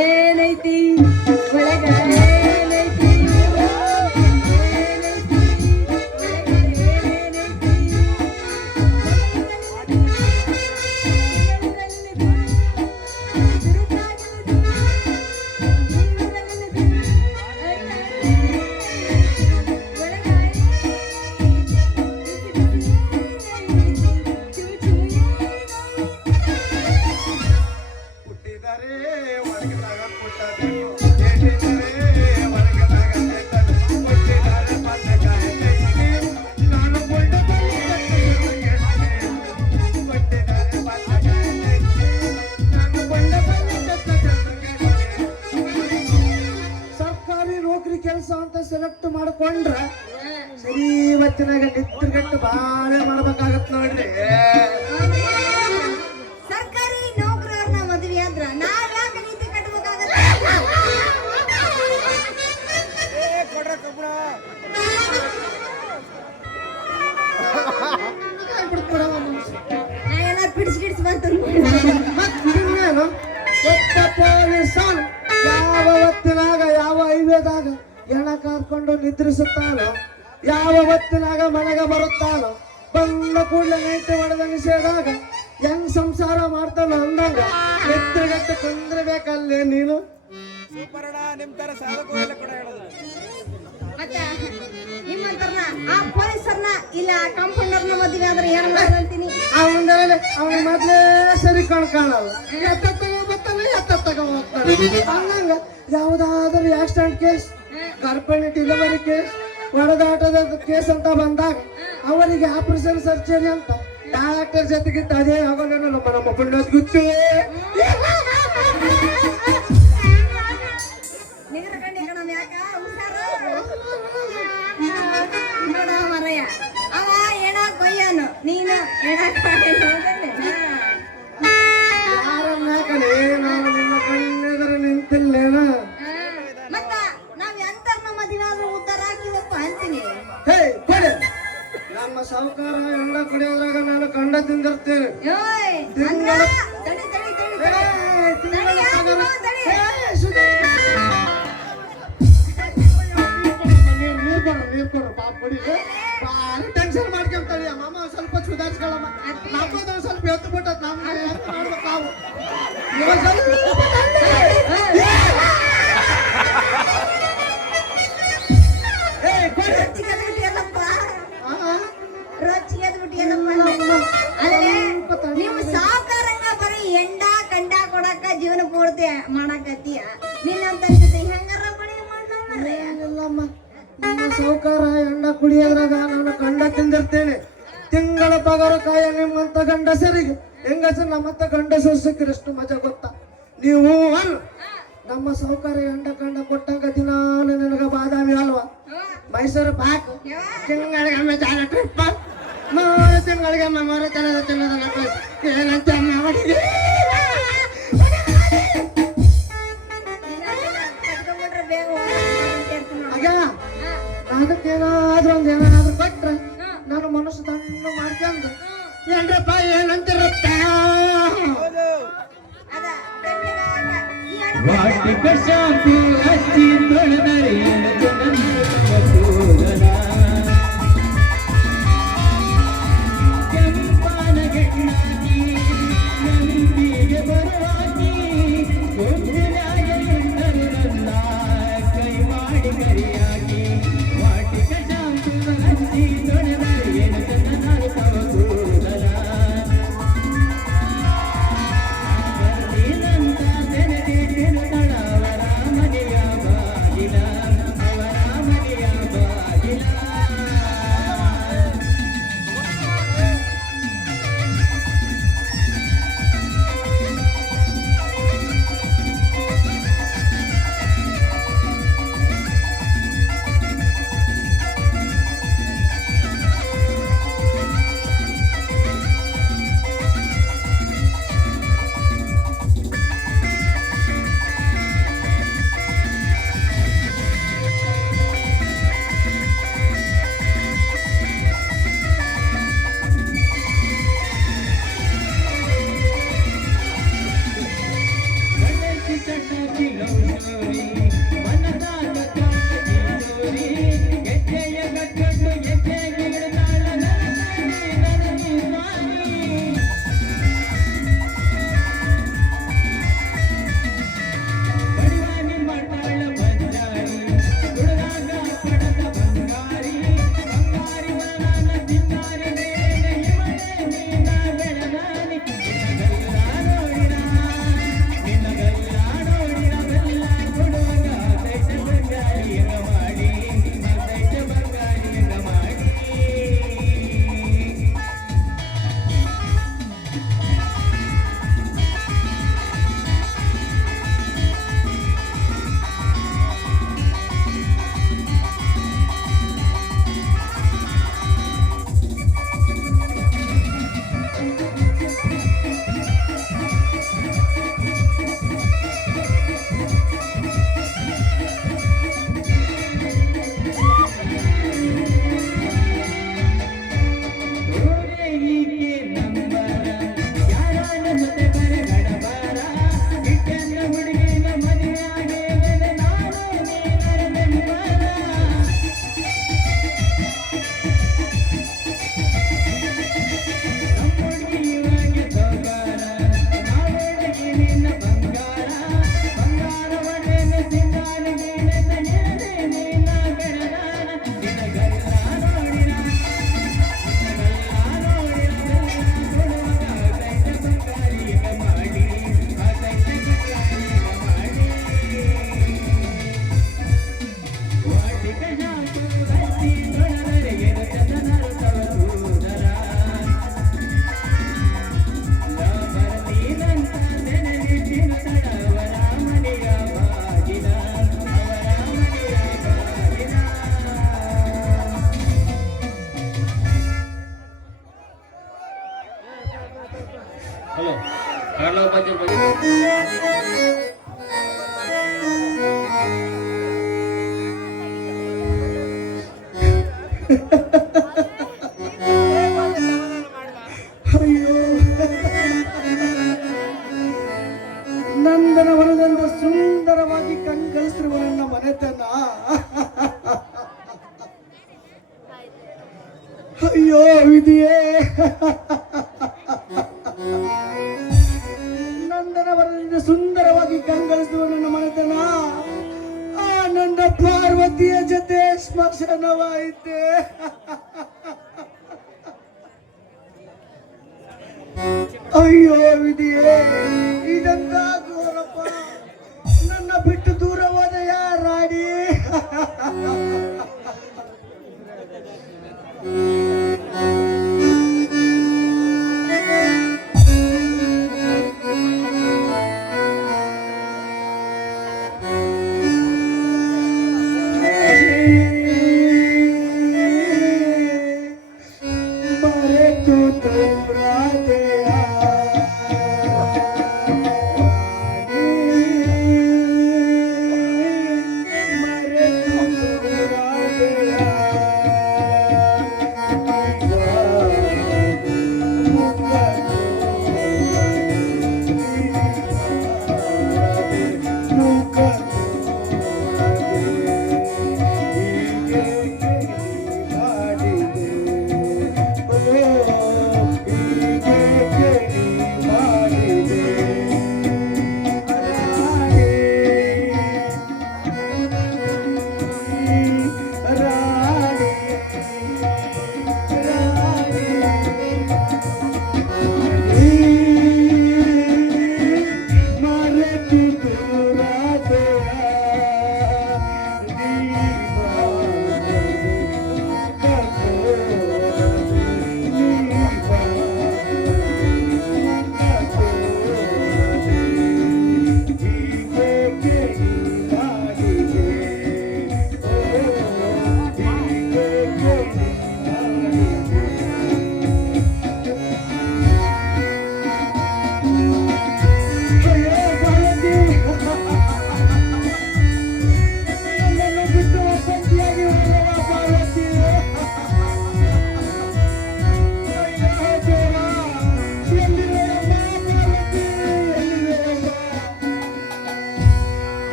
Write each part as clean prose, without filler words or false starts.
ಏನೈತಿ ಒಳಗಡೆ ಏನೈತಿ ಕೆಲಸ ಅಂತ ಸೆಲೆಕ್ಟ್ ಮಾಡ್ಕೊಂಡ್ರ ಸರಿ ಇವತ್ತಿನಾಗ ನಿದ್ರಗಟ್ಟು ಬಾಳೆ ಮಾಡ್ಬೇಕಾಗತ್ ನೋಡ್ರಿ. ಸರ್ಕಾರಿ ನೌಕರರನ್ನ ಮದುವೆ ಆದ್ರ ನಾವ್ ಯಾಕೆ ನೀತಿ ಕಟ್ಟಬೇಕಾಗತ್ತ? ನಾ ಎಲ್ಲ ಪಿಡಿಸ್ ಬಂತ ಯಾವ ಹೊತ್ತಿನಾಗ ಯಾವ ಹೈವೇದಾಗ ಹೆಣ ಕಾದ್ಕೊಂಡು ನಿದ್ರಿಸುತ್ತಾನೋ, ಯಾವ ಹೊತ್ತಿನಾಗ ಮನೆಗೆ ಬರುತ್ತಾನೋ, ಬಂದ ಕೂಡಲೇ ನೈಟ್ ಹೊಡೆದ ನಿಷೇಧಾಗ ಹೆಂಗ್ ಸಂಸಾರ ಮಾಡ್ತಾನೋ ಅಂದಂಗ ನಿದ್ರೆಗಟ್ಟು ಕುಂದ್ರಬೇಕಲ್ಲೇ ನೀನು. ನಿಮ್ ತರ ಮತ್ತೆ ನಿಮ್ಮಂತರ್ನ ಆ ಪೊಲೀಸರ್ನ ಇಲ್ಲ ಕಾಂಪೌಂಡರ್ನ ಮದುವೆ ಆದ್ರೆ ಏನ್ ಮಾಡೋದಂತೀನಿ? ಅವನ ಮೊದ್ಲೇ ಸರಿ ಕಾಣಲ್ಲ, ಎತ್ತ ಹೋಗ್ತಾನೆ. ಹಂಗಂಗ ಯಾವ್ದಾದ್ರು ಆಕ್ಸಿಡೆಂಟ್ ಕೇಸ್, ಗರ್ಭಿಣಿ ಡೆಲಿವರಿ ಕೇಸ್, ಹೊಡೆದಾಟದ ಕೇಸ್ ಅಂತ ಬಂದಾಗ ಅವರಿಗೆ ಆಪರೇಷನ್ ಸರ್ಜರಿ ಅಂತ ಡಾಕ್ಟರ್ ಜೊತೆಗಿದ್ದ ಅದೇ ಆಗೋಲ್ಲ ನಮ್ಮ ಪುಣ್ಯದ ಗುತ್ತು. ಮರಯ್ಯ ಅವ ಏನ ಕೊಯ್ಯನು ನೀನು ನಿಂತಿಲ್ಲೇನ ಮತ್ತ ನಾವ್ ಎಂತರ್ನ ಮದುವೆ ಆದ್ರೂ ಉದ್ದಾರ ಹಾಕಿವಪ್ಪ ಅಂತೀನಿ. ನಮ್ಮ ಸಾವುಕಾರ ಹೆಂಡ ಕುಡಿಯೋದ್ರಾಗ ನಾನು ಕಂಡ ತಿಂದಿರ್ತೇನೆ. ನೀರ್ ಕೊಡು ಪಾಪ ಕುಡಿಗೆ ಭಾರಿ ಟೆನ್ಷನ್ ಮಾಡ್ಕೊಂತಾಳಿ ಮಾಮ. ಸ್ವಲ್ಪ ಸುಧಾರಿಸ್ಕೊಳ್ಳಮ್ಮ, ನಮ್ಮದು ಸ್ವಲ್ಪ ಎತ್ತು ಬಿಟ್ಟದ್ ನಮ್ಗೆ ಮಾಡ್ಬೇಕು ನಾವು. ನಿಮ್ ಸಾವುಕಾರಂಗ ಬರೀ ಎಂಡ ಕಂಡ ಕೊಡಕ ಜೀವನ ಪೂರ್ತಿ ಮಾಡಕತ್ತೀಯ. ನಿನ್ನಂತ ಹೆಂಗಾರ ಬಳಿ ಮಾಡ್ಲಮ್ಮ. ನಮ್ಮ ಸಾವುಕಾರ ಎಂಡ ಕುಡಿಯೋದ್ರಾಗ ನಾನು ಕಂಡ ತಿಂದಿರ್ತೇನೆ. ತಿಂಗಳ ಪಗಾರ ಕಾಯ ನಿಮ್ಮಂತ ಗಂಡಸರಿಗೆ ಹೆಂಗಸರು ನಮ್ಮಂತ ಗಂಡಸರು ಸಿಕ್ಕಿರಷ್ಟು ಮಜಾ ಗೊತ್ತಾ ನೀವು? ನಮ್ಮ ಸಾವುಕಾರ ಎಂಡ ಕಂಡ ಕೊಟ್ಟಾಗ ದಿನಾಲು ನನಗ ಬಾದಾಮಿ ಅಲ್ವಾ, ಮೈಸೂರು ಪಾಕ್, ತಿಂಗಳಿಗೊಮ್ಮೆ ಜಾಗ ಟ್ರಿಪ್, ತಿಂಗಳಿಗೊಮ್ಮೆ ಮರ ತಿನ್ನೋದ ಏನಂತ ಮಾಡಿದೆ. ಅದಕ್ಕೇನಾದ್ರೂ ಏನಾದ್ರೂ ಕೊಟ್ರೆ ನಾನು ಮನಸ್ಸು ತಣ್ಣ ಮಾಡ್ಕೊಂಡು ಏನ್ರಪ್ಪ ಏನಂತಿರತ್ತ ಶಾಂತಿ ಹಚ್ಚಿ ತೊಳೆದರೆ ಕೆಂಪಾನ ಗೆಣ್ಣಾಗಿ ನಂಬಿಗೆ ಬರುವಾಗಿ ನನ್ನ ಕೈ ಮಾಡಿ ಕರಿಯಾಗಿ ವಾಟಿಕ ಶಾಂತಿ ಹಚ್ಚಿ ತೊಳೆದರೆ ಏನು ಚಂದನಾರು ತವಕೂದಲ ಬರ್ಲಿನಂತ ತೆರೆದಿಟ್ಟಿರು ತಳವರ ಮನೆಯ ಬಾಗಿಲ ಅವರ ನಂದನ ವನದಿಂದ ಸುಂದರವಾಗಿ ಕಣ್ಗಳಿಸಿರುವ ನನ್ನ ಮನೆತನ ಅಯ್ಯೋ ವಿಧಿಯೇ ನಂದನ ವನದಿಂದ ಸುಂದರವಾಗಿ ಕಣ್ಗಳಿಸುವ ನನ್ನ ಮನೆತನ ಆ ನನ್ನ ಪಾರ್ವತಿಯ ಜೊತೆ ಸ್ಮಶಾನವಾಯಿತೆ. ಅಯ್ಯೋ ವಿಧಿಯೇ ಇದಂತ ಘೋರಪ್ಪ, ನನ್ನ ಬಿಟ್ಟು ದೂರ ಹೋದ ಯಾರಾಡಿ. ಮರೆತು ತೋರಾದೆಯ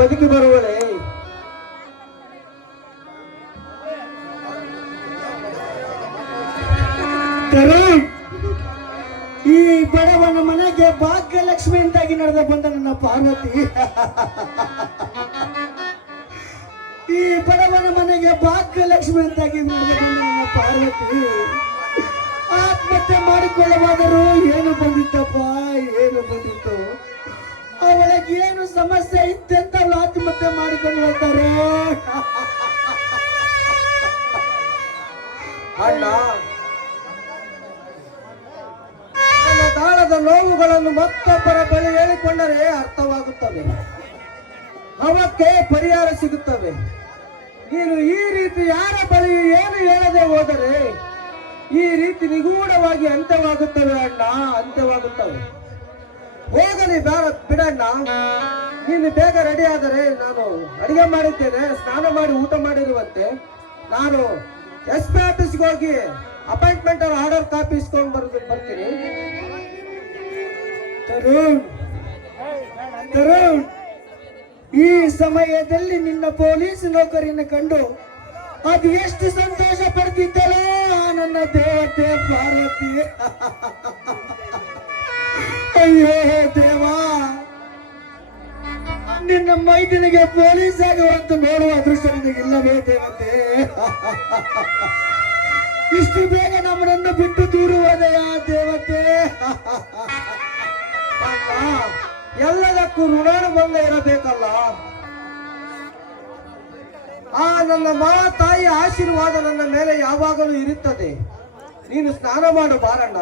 ಬದುಕಿ ಬರುವಳೆ. ಕರುಣ್, ಈ ಬಡವನ ಮನೆಗೆ ಭಾಗ್ಯಲಕ್ಷ್ಮಿ ಅಂತಾಗಿ ನಡೆದ ಬಂದ ನನ್ನ ಪಾರ್ವತಿ, ಈ ಬಡವನ ಮನೆಗೆ ಭಾಗ್ಯಲಕ್ಷ್ಮಿ ಅಂತಾಗಿ ನಡೆದ ಬಂದ ನನ್ನ ಪಾರ್ವತಿ ಆತ್ಮಹತ್ಯೆ ಮಾಡಿಕೊಳ್ಳುವಾದರೂ ಏನು ಬಂದಿತ್ತಪ್ಪ, ಏನು ಬಂದಿತ್ತು? ಅವಳಿಗೆ ಏನು ಸಮಸ್ಯೆ ಇತ್ತೆಂತ ಆತ್ಮಹತ್ಯೆ ಮಾಡಿಕೊಂಡು ಹೋಗ್ತಾರೆ. ಅಣ್ಣ, ನನ್ನ ತಾಳದ ನೋವುಗಳನ್ನು ಮತ್ತೊಬ್ಬರ ಬಳಿ ಹೇಳಿಕೊಂಡರೆ ಅರ್ಥವಾಗುತ್ತವೆ, ಅವಕ್ಕೆ ಪರಿಹಾರ ಸಿಗುತ್ತವೆ. ನೀನು ಈ ರೀತಿ ಯಾರ ಬಳಿ ಏನು ಹೇಳದೆ ಹೋದರೆ ಈ ರೀತಿ ನಿಗೂಢವಾಗಿ ಅಂತ್ಯವಾಗುತ್ತವೆ ಅಣ್ಣ, ಅಂತ್ಯವಾಗುತ್ತವೆ. ಹೋಗಲಿ ಬಿಡಣ್ಣ, ನೀನು ಬೇಗ ರೆಡಿ ಆದರೆ ನಾನು ಅಡಿಗೆ ಮಾಡಿದ್ದೇನೆ, ಸ್ನಾನ ಮಾಡಿ ಊಟ ಮಾಡಿರುವಂತೆ. ನಾನು SP ಆಫೀಸ್ಗೆ ಹೋಗಿ ಅಪಾಯಿಂಟ್ಮೆಂಟ್ ಆರ್ಡರ್ ಕಾಪಿ ಇಸ್ಕೊಂಡು ಬರ್ತೀನಿ. ತರುಣ್, ಈ ಸಮಯದಲ್ಲಿ ನಿನ್ನ ಪೊಲೀಸ್ ನೌಕರಿಯನ್ನು ಕಂಡು ಅದು ಎಷ್ಟು ಸಂತೋಷ ಪಡ್ತಿದ್ದಳೋ ನನ್ನ ದೇವತೆ ಪಾರ್ವತಿ. ಅಯ್ಯೋ ದೇವಾ, ನಿನ್ನ ಮೈದನಿಗೆ ಪೊಲೀಸ್ ಆಗುವಂತ ನೋಡುವ ಅದೃಷ್ಟ ನಿನಗಿಲ್ಲವೇ ದೇವತೆ? ಇಷ್ಟು ಬೇಗ ನಮ್ಮನ್ನು ಬಿಟ್ಟು ದೂರ ಹೋದೆಯಾ ದೇವತೆ? ಎಲ್ಲದಕ್ಕೂ ಋಣಾನುಬಂಧ ಇರಬೇಕಲ್ಲ. ಆ ನನ್ನ ತಾಯಿ ಆಶೀರ್ವಾದ ನನ್ನ ಮೇಲೆ ಯಾವಾಗಲೂ ಇರುತ್ತದೆ. ನೀನು ಸ್ನಾನ ಮಾಡು ಬಾರಣ್ಣ.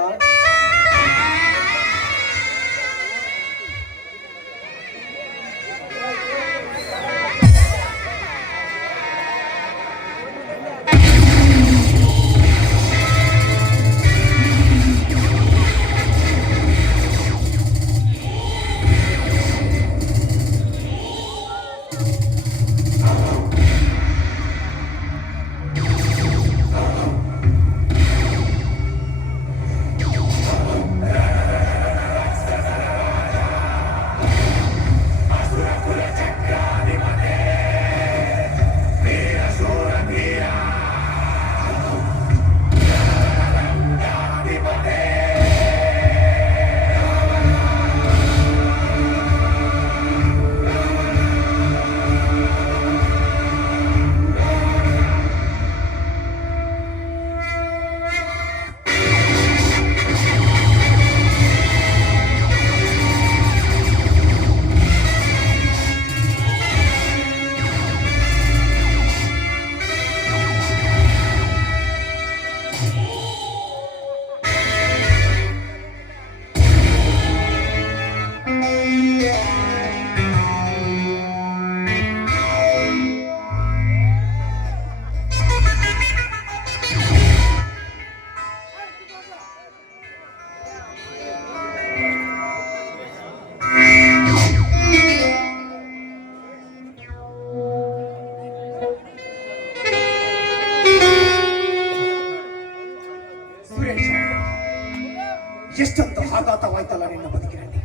ಎಷ್ಟೊಂದು ಆಘಾತವಾಯ್ತಲ್ಲ ನಿನ್ನ ಬದುಕಿನಲ್ಲಿ.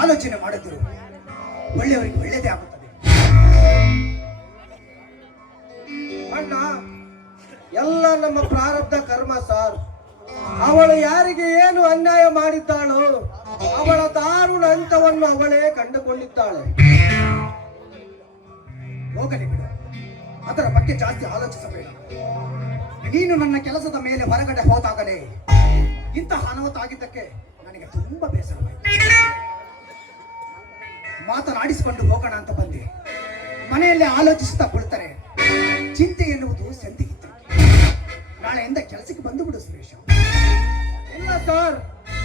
ಆಲೋಚನೆ ಮಾಡಿದ್ರು ಒಳ್ಳೆಯವರಿಗೆ ಒಳ್ಳೆಯದೇ ಆಗುತ್ತದೆ ಅಣ್ಣ. ಎಲ್ಲ ನಮ್ಮ ಪ್ರಾರಬ್ಧ ಕರ್ಮ ಸಾರ್. ಅವಳು ಯಾರಿಗೆ ಏನು ಅನ್ಯಾಯ ಮಾಡಿದ್ದಾಳೋ ಅವಳ ದಾರುಣ ಹಂತವನ್ನು ಅವಳೇ ಕಂಡುಕೊಂಡಿದ್ದಾಳೆ. ಹೋಗಲಿ ಬಿಡು, ಅದರ ಬಗ್ಗೆ ಜಾಸ್ತಿ ಆಲೋಚಿಸಬೇಡ. ನೀನು ನನ್ನ ಕೆಲಸದ ಮೇಲೆ ಹೊರಗಡೆ ಹೋದಾಗಲೇ ಇಂತಹ ಅನಾಹುತ ಆಗಿದ್ದಕ್ಕೆ ನನಗೆ ತುಂಬಾ ಬೇಸರವಾಯಿತು. ಮಾತನಾಡಿಸಿಕೊಂಡು ಹೋಗೋಣ ಅಂತ ಬಂದೆ. ಮನೆಯಲ್ಲಿ ಆಲೋಚಿಸುತ್ತಾ ಕುಳಿತರೆ ಚಿಂತೆ ಎನ್ನುವುದು ಸಂದಿಗಿತ್ತು. ನಾಳೆಯಿಂದ ಕೆಲಸಕ್ಕೆ ಬಂದು ಬಿಡು ಸುರೇಶ. ಇಲ್ಲ ಸರ್,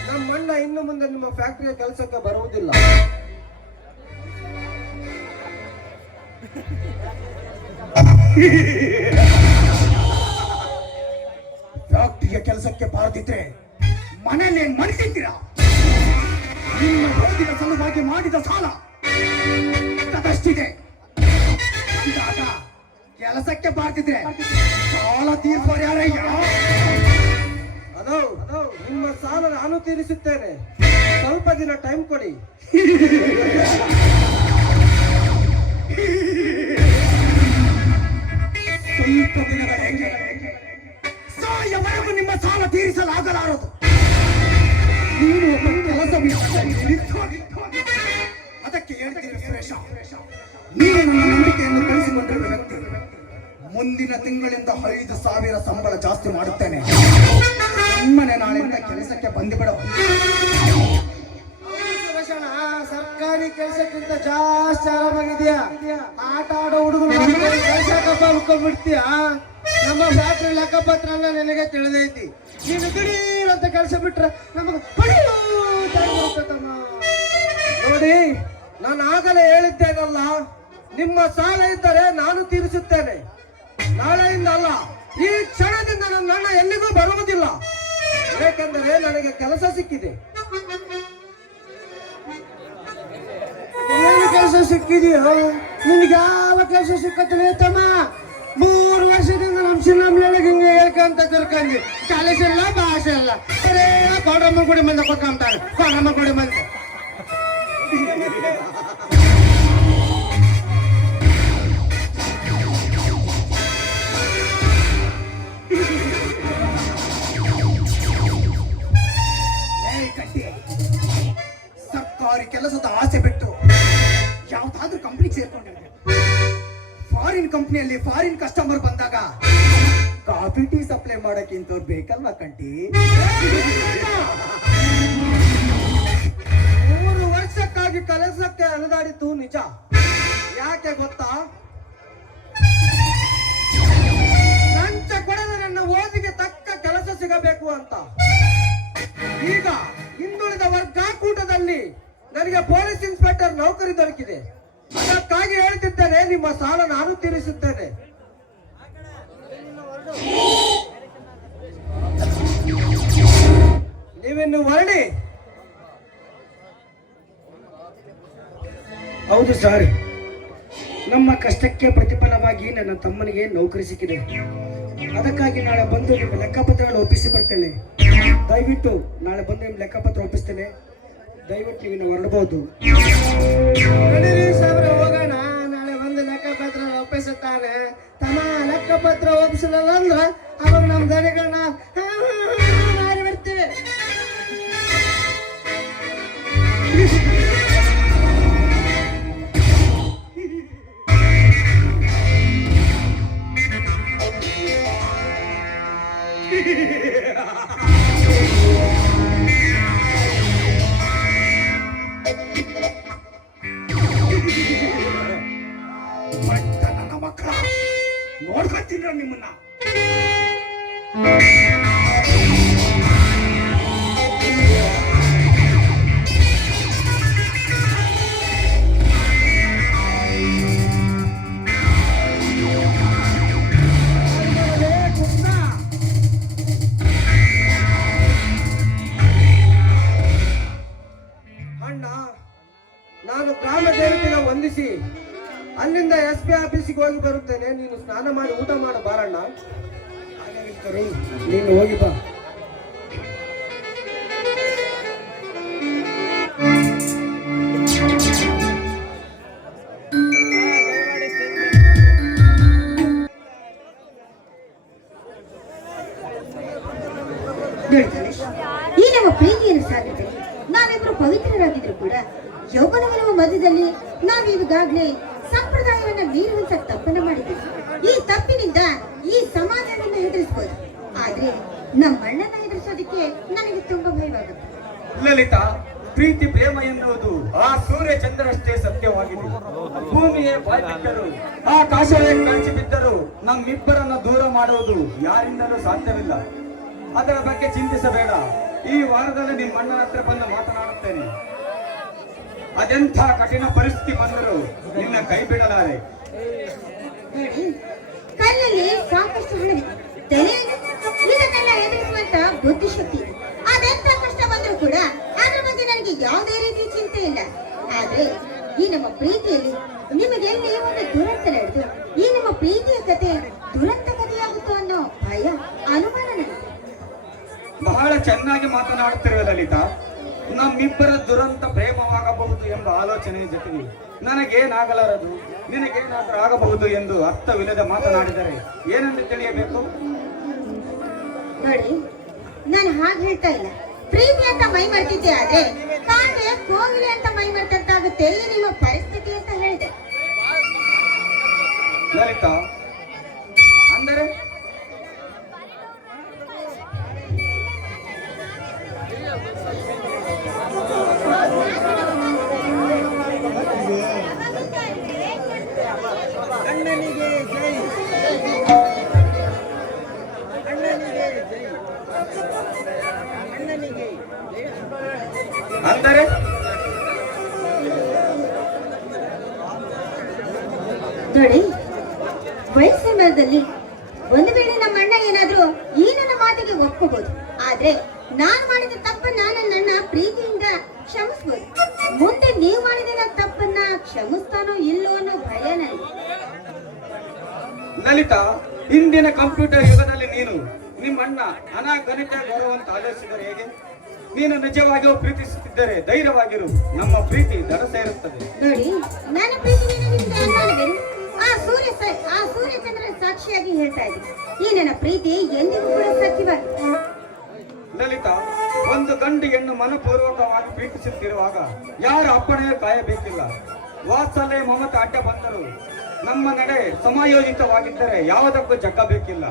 ನಮ್ಮ ಅಣ್ಣ ಇನ್ನು ಮುಂದೆ ನಿಮ್ಮ ಫ್ಯಾಕ್ಟರಿಯ ಕೆಲಸಕ್ಕೆ ಬರುವುದಿಲ್ಲ. ಫ್ಯಾಕ್ಟರಿಯ ಕೆಲಸಕ್ಕೆ ಬಾರದಿದ್ರೆ ಮನೆಯಲ್ಲಿ ಮನೆ ತಿಂತೀರಾ? ನಿಮ್ಮ ಬದುಕಿನ ಸಲುವಾಗಿ ಮಾಡಿದ ಸಾಲ ಅದಷ್ಟಿದೆ ಅಂದಾಗ ಕೆಲಸಕ್ಕೆ ಬಾರ್ತಿದ್ರೆ ಸಾಲ ತೀರ್ಸೋರು ಯಾರಯ್ಯ? ಅದೋ ನಿಮ್ಮ ಸಾಲ ನಾನು ತೀರಿಸುತ್ತೇನೆ, ಸ್ವಲ್ಪ ದಿನ ಟೈಮ್ ಕೊಡಿ. ಸ್ವಲ್ಪ ದಿನಗಳೇ ಸಾಯವರೆಗೂ ನಿಮ್ಮ ಸಾಲ ತೀರಿಸಲಾಗಲಾರದು. ನೀನು ಒಬ್ಬ ಕೆಲಸ ಅದಕ್ಕೆ ಹೇಳ್ತೀನಿ ಸುರೇಶ, ನೀನು ನನ್ನ ನಂಬಿಕೆಯನ್ನು ಕಳಿಸಿಕೊಂಡಿರುವ ವ್ಯಕ್ತಿ. ಮುಂದಿನ ತಿಂಗಳಿಂದ 5,000 ಸಂಬಳ ಜಾಸ್ತಿ ಮಾಡುತ್ತೇನೆ. ಸುಮ್ಮನೆ ನಾಳೆಯಿಂದ ಕೆಲಸಕ್ಕೆ ಬಂದುಬಿಡ. ಸುರೇಶಣ್ಣ, ಸರ್ಕಾರಿ ಕೆಲಸಕ್ಕಿಂತ ಜಾಸ್ತಿ ಆರಾಮಾಗಿದ್ಯಾ. ಆಟ ಆಡೋ ಹುಡುಗರು ಕೆಲಸಕ್ಕಪ್ಪ ಉಳ್ಕೊಂಡ್ಬಿಡ್ತೀಯ. ನಮ್ಮ ಫ್ಯಾಕ್ಟ್ರಿ ಲೆಕ್ಕಪತ್ರ ಎಲ್ಲ ನಿನಗೆ ತಿಳಿದೈತಿ. ನೀನು ದಿಢೀರಂತ ಕೆಲಸ ಬಿಟ್ರೆ ನಮಗೆ ನೋಡಿ, ನಾನು ಆಗಲೇ ಹೇಳಿದ್ದೇನಲ್ಲ, ನಿಮ್ಮ ಸಾಲ ಇದ್ದರೆ ನಾನು ತೀರಿಸುತ್ತೇನೆ. ನಾಳೆಯಿಂದ ಅಲ್ಲ, ಈ ಕ್ಷಣದಿಂದ ನನ್ನ ಅಣ್ಣ ಎಲ್ಲಿಗೂ ಬರುವುದಿಲ್ಲ. ಏಕೆಂದರೆ ನನಗೆ ಕೆಲಸ ಸಿಕ್ಕಿದೆ. ಏನು ಕೆಲಸ ಸಿಕ್ಕಿದೆಯೋ? ನಿನಗೆ ಯಾವ ಕೆಲಸ ಸಿಕ್ಕತ್ತಲೇ ತಮ್ಮ? 3 ವರ್ಷದಿಂದ ನಮ್ಮ ಚಿನ್ನಮ್ಮಗೆ ಹಿಂಗೆ ಹೇಳ್ಕಂತ ತಿರ್ಕಂಡಿ ಕೆಲಸ ಇಲ್ಲ, ಭಾಷೆ ಇಲ್ಲ. ಅರೇ ಕೊಡ್ರಮ್ಮ ಗುಡಿ ಮಂದ ಕೊಟ್ಕೊಂತಾನೆ, ಕೊಡ್ರಮ್ಮ ಗುಡಿ ಮಂದ. ಸರ್ಕಾರಿ ಕೆಲಸದ ಆಸೆ ಬಿಟ್ಟು ಯಾವ್ದಾದ್ರೂ ಕಂಪ್ನಿಗೆ ಸೇರ್ಕೊಂಡಿದ್ದೆ. ಫಾರಿನ್ ಕಂಪ್ನಿಯಲ್ಲಿ ಫಾರಿನ್ ಕಸ್ಟಮರ್ ಬಂದಾಗ ಕಾಫಿ ಟೀ ಸಪ್ಲೈ ಮಾಡಕ್ಕೆ ಇಂಥವ್ರು ಬೇಕಲ್ವಾ ಕಂಟಿ? 3 ವರ್ಷಕ್ಕಾಗಿ ಕೆಲಸಕ್ಕೆ ಅಲೆದಾಡಿದ್ದು ನಿಜ. ಯಾಕೆ ಗೊತ್ತಾ? ಲಂಚ ಕೊಡದೆ ನನ್ನ ಓದಿಗೆ ತಕ್ಕ ಕೆಲಸ ಸಿಗಬೇಕು ಅಂತ. ಈಗ ಹಿಂದುಳಿದ ವರ್ಗಕೂಟದಲ್ಲಿ ನನಗೆ ಪೊಲೀಸ್ ಇನ್ಸ್ಪೆಕ್ಟರ್ ನೌಕರಿ ದೊರಕಿದೆ. ಅದಕ್ಕಾಗಿ ಹೇಳ್ತಿದ್ದೇನೆ, ನಿಮ್ಮ ಸಾಲ ನಾನು ತೀರಿಸುತ್ತೇನೆ. ನೀವಿನ್ನು ಹೊರಡಿ. ಹೌದು ಸರ್, ನಮ್ಮ ಕಷ್ಟಕ್ಕೆ ಪ್ರತಿಫಲವಾಗಿ ನನ್ನ ತಮ್ಮನಿಗೆ ನೌಕರಿ ಸಿಕ್ಕಿದೆ. ಅದಕ್ಕಾಗಿ ನಾಳೆ ಬಂದು ನಿಮ್ಮ ಲೆಕ್ಕಪತ್ರಗಳನ್ನು ಒಪ್ಪಿಸಿ ಬರ್ತೇನೆ. ದಯವಿಟ್ಟು ನಾಳೆ ಬಂದು ನಿಮ್ಮ ಲೆಕ್ಕಪತ್ರ ಒಪ್ಪಿಸ್ತೇನೆ. ದಯವಿಟ್ಟು ನೀವು ಹೊರಡಬಹುದು. ಹೋಗೋಣ. ನಾಳೆ ಒಂದು ಲೆಕ್ಕಪತ್ರ ಒಪ್ಪಿಸುತ್ತಾನೆ. ತಮ್ಮ ಲೆಕ್ಕಪತ್ರ ಒಪ್ಪಿಸಲಿಲ್ಲ ಅಂದ್ರೆ ಅವಾಗ ನಮ್ಮ ದನಿಗಳನ್ನ ಮಾರಿ ಬಿಡ್ತೀವಿ. ನನ್ನ ಮಕ್ಕಳ ನೋಡ್ಕೊತೀರ ನಿಮ್ಮನ್ನ. ಅಣ್ಣ, ನಾನು ಗ್ರಾಮ ದೇವತೆನ ವಂದಿಸಿ ಅಲ್ಲಿಂದ SP ಆಫೀಸಿಗೆ ಹೋಗಿ ಬರುತ್ತೇನೆ. ನೀನು ಸ್ನಾನ ಮಾಡಿ ಊಟ ಮಾಡ ಬಾರಣ್ಣ. ನೀನು ಹೋಗಿ ಬಾ. ಈ ನಮ್ಮ ಪ್ರೀತಿಯನ್ನು ಸಾಗುತ್ತೆ. ನಾವಿಬ್ರು ಪವಿತ್ರರಾಗಿದ್ರು ಕೂಡ ಯೌವನವಿರುವ ಮಧ್ಯದಲ್ಲಿ ನಾವೀಗಾಗ್ಲೇ ಸಂಪ್ರದಾಯವನ್ನ ಮೀರುವಂತ ತಪ್ಪನ್ನ ಮಾಡಿದ್ದೀವಿ. ಈ ತಪ್ಪಿನಿಂದ ಈ ಸಮಾಜವನ್ನ ಎದುರಿಸಬಹುದು, ಆದ್ರೆ ನಮ್ಮ ಅಣ್ಣನ ಎದುರಿಸೋದಕ್ಕೆ ನನಗೆ ತುಂಬಾ ಭಯವಾಗುತ್ತೆ. ಲಲಿತಾ, ಪ್ರೀತಿ ಪ್ರೇಮ ಎನ್ನುವುದು ಆ ಸೂರ್ಯ ಚಂದ್ರಷ್ಟೇ ಸತ್ಯವಾಗಿದೆ. ಭೂಮಿಯೇ ಬಾಯಿ ಬಿಟ್ಟರು, ಆಕಾಶವೇ ಕಾಣಿಸಿ ಬಿದ್ದರು, ನಮ್ಮಿಬ್ಬರನ್ನ ದೂರ ಮಾಡುವುದು ಯಾರಿಂದಲೂ ಸಾಧ್ಯವಿಲ್ಲ. ಅದರ ಬಗ್ಗೆ ಚಿಂತಿಸಬೇಡ. ಈ ವಾರದಲ್ಲಿ ನಿಮ್ಮ ಅಣ್ಣನ ಹತ್ರ ಬಂದು ಮಾತನಾಡುತ್ತೇನೆ. ಅದೆಂಥ ಕಠಿಣ ಪರಿಸ್ಥಿತಿ ಬಂದರೂ ನಿನ್ನ ಕೈ ಬಿಡಲಾರೆ. ನೋಡಿ, ಕಣ್ಣಲ್ಲಿ ಸಾಕಷ್ಟು ಹಣವಿದೆ, ತಲೆಯಲ್ಲಿ ಇದನ್ನೆಲ್ಲ ಎದುರಿಸುವಂತ ಬುದ್ಧಿಶಕ್ತಿ ಇದೆ. ಅದೆಂತ ಕಷ್ಟ ಬಂದರೂ ಕೂಡ ಅದ್ರ ಬಗ್ಗೆ ನನಗೆ ಯಾವುದೇ ರೀತಿ ಚಿಂತೆ ಇಲ್ಲ. ಆದ್ರೆ ಈ ನಮ್ಮ ಪ್ರೀತಿಯಲ್ಲಿ ನಿಮಗೆಲ್ಲಿ ಒಂದು ದುರಂತ ನಡೆದು ಈ ನಮ್ಮ ಪ್ರೀತಿಯ ಕತೆ ದುರಂತ ಕಥೆಯಾಗುತ್ತೋ ಅನ್ನೋ ಭಯ, ಅನುಮಾನ ನನಗೆ. ಬಹಳ ಚೆನ್ನಾಗಿ ಮಾತನಾಡುತ್ತಿರುವ ಲಲಿತಾ. ನಮ್ಮಿಬ್ಬರ ದುರಂತ ಪ್ರೇಮವಾಗಬಹುದು ಎಂಬ ಆಲೋಚನೆ ಜೊತೆಗೆ ನನಗೇನಾಗಲಾರದು. ನಿನಗೇನಾದರೂ ಆಗಬಹುದು ಎಂದು ಅರ್ಥವಿಲ್ಲದೆ ಮಾತನಾಡಿದರೆ ಏನೆಂದು ತಿಳಿಯಬೇಕು? ನೋಡಿ, ನಾನು ಹಾಗೆ ಹೇಳ್ತಾ ಇಲ್ಲ. ಪ್ರೀತಿ ಅಂತ ಮೈ ಮರ್ತಿದ್ದೆ, ಆದ್ರೆ ಕಾಗೆ ಕೋಗಿಲೆ ಅಂತ ಮೈ ಮರ್ತಂತಾಗುತ್ತೆ ಈ ನಿಮ್ಮ ಪರಿಸ್ಥಿತಿ ಅಂತ ಹೇಳಿದೆ. ಲಲಿತಾ, ಅಂದರೆ ಅಂದರೆ ನೋಡಿ, ವಯಸ್ಸಿನ ಮರದಲ್ಲಿ ಒಂದು ವೇಳೆ ನಮ್ಮ ಅಣ್ಣ ಏನಾದ್ರೂ ಈ ನನ್ನ ಮಾತಿಗೆ ಒಪ್ಕೋಬಹುದು, ಆದ್ರೆ ನಾನು ಮಾಡಿದ ತಪ್ಪನ್ನ ನನ್ನ ಪ್ರೀತಿಯಿಂದ ಕ್ಷಮಿಸ್ಬೋದು. ಮುಂದೆ ನೀವು ಮಾಡಿದ ತಪ್ಪನ್ನ ಕ್ಷಮಿಸ್ತಾನೋ ಇಲ್ಲೋ ಅನ್ನೋ ಭಯ ನನಗೆ. ಲಲಿತಾ, ಇಂದಿನ ಕಂಪ್ಯೂಟರ್ ಯುಗದಲ್ಲಿ ನೀನು ನಿಮ್ಮ ಅಣ್ಣ ಅನಾಗಣಿತ ಗೌರವಂತ ಆದರ್ಶಿದರೆ ಹೇಗೆ? ನೀನು ನಿಜವಾಗಿಯೂ ಪ್ರೀತಿಸುತ್ತಿದ್ದರೆ ಧೈರ್ಯವಾಗಿರು, ನಮ್ಮ ಪ್ರೀತಿ ದಡ ಸೇರುತ್ತದೆ. ನೋಡಿ, ನನ್ನ ಪ್ರೀತಿ ಅಣ್ಣನಿಗೆ ಆ ಸೂರ್ಯಚಂದ್ರ ಸಾಕ್ಷಿಯಾಗಿ ಹೇಳ್ತಾ ಇದ್ದೀನಿ, ಈ ನನ್ನ ಪ್ರೀತಿ ಎಂದಿಗೂ ಕೂಡ ಸತ್ಯವಾಗಿ. ಲಲಿತಾ, ಒಂದು ಗಂಡು ಹೆಣ್ಣು ಮನಪೂರ್ವಕವಾಗಿ ಪ್ರೀತಿಸುತ್ತಿರುವಾಗ ಯಾರ ಅಪ್ಪಣೆಯೂ ಕಾಯಬೇಕಿಲ್ಲ. ವಾತ್ಸಲ್ಯ ಮಮತೆ ಅಡ್ಡ ಬಂದರು ನಮ್ಮ ನಡೆ ಸಮಯೋಜಿತವಾಗಿದ್ದರೆ ಯಾವುದಕ್ಕೂ ಜಗ್ಗಬೇಕಿಲ್ಲ.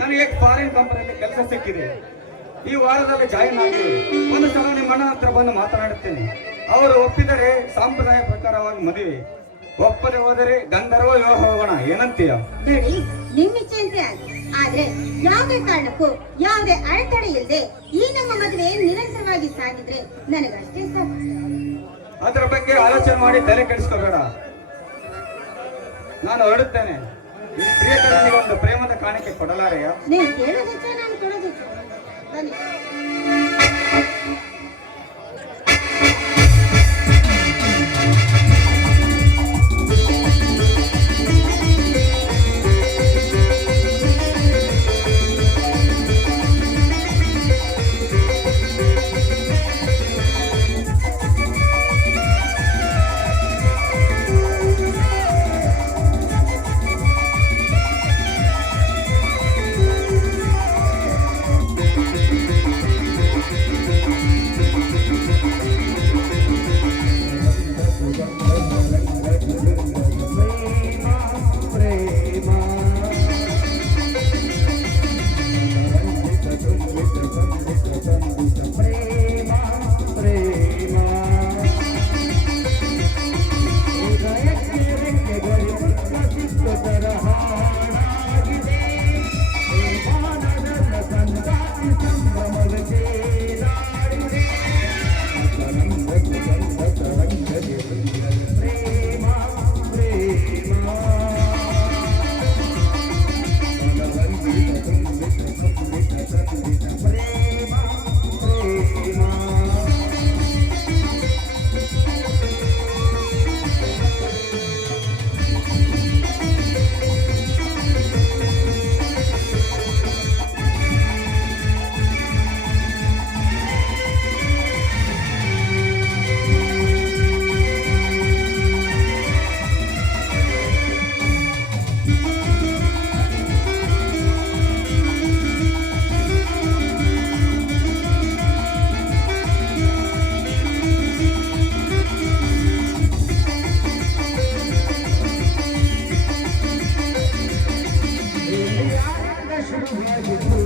ನನಗೆ ಫಾರಿನ್ ಕಂಪನಿಯಲ್ಲಿ ಕೆಲಸ ಸಿಕ್ಕಿದೆ. ಈ ವಾರದಲ್ಲಿ ಜಾಯಿನ್ ಆಗಿ ಒಂದು ಸಲ ನಿಮ್ಮ ಅಣ್ಣನ ಹತ್ರ ಬಂದು ಮಾತನಾಡುತ್ತೇನೆ. ಅವರು ಒಪ್ಪಿದರೆ ಸಂಪ್ರದಾಯ ಪ್ರಕಾರವಾಗಿ ಮದುವೆ, ಒಪ್ಪದೆ ಹೋದರೆ ಗಂಧರ್ವ ವಿವಾಹ ಹೋಗೋಣ. ಏನಂತೀಯ? ನೋಡಿ, ನಿಮ್ಮ ಇಚ್ಛೆಯಂತೆ ಆಗಿ, ಆದ್ರೆ ಯಾವುದೇ ಕಾರಣಕ್ಕೂ ಯಾವುದೇ ಅಡೆತಡೆ ಇಲ್ಲದೆ ಈ ನಮ್ಮ ಮದುವೆ ನಿರಂತರವಾಗಿ ಸಾಗಿದ್ರೆ ನನಗಷ್ಟೇ ಸಾಕು. ಅದರ ಬಗ್ಗೆ ಆಲೋಚನೆ ಮಾಡಿ ತಲೆ ಕೆಡಿಸ್ಕೋಬೇಡ. ನಾನು ಹೊರಡುತ್ತೇನೆ. ಈ ಪ್ರಿಯಕರನಿಗೆ ಒಂದು ಪ್ರೇಮದ ಕಾಣಿಕೆ ಕೊಡಲಾರೆಯಾ? ನೀವು ಕೇಳೋದಕ್ಕೆ ನಾನು ಕೊಡೋದಕ್ಕೆ ಬನ್ನಿ. ಶುರುವಾಗಿದ್ದು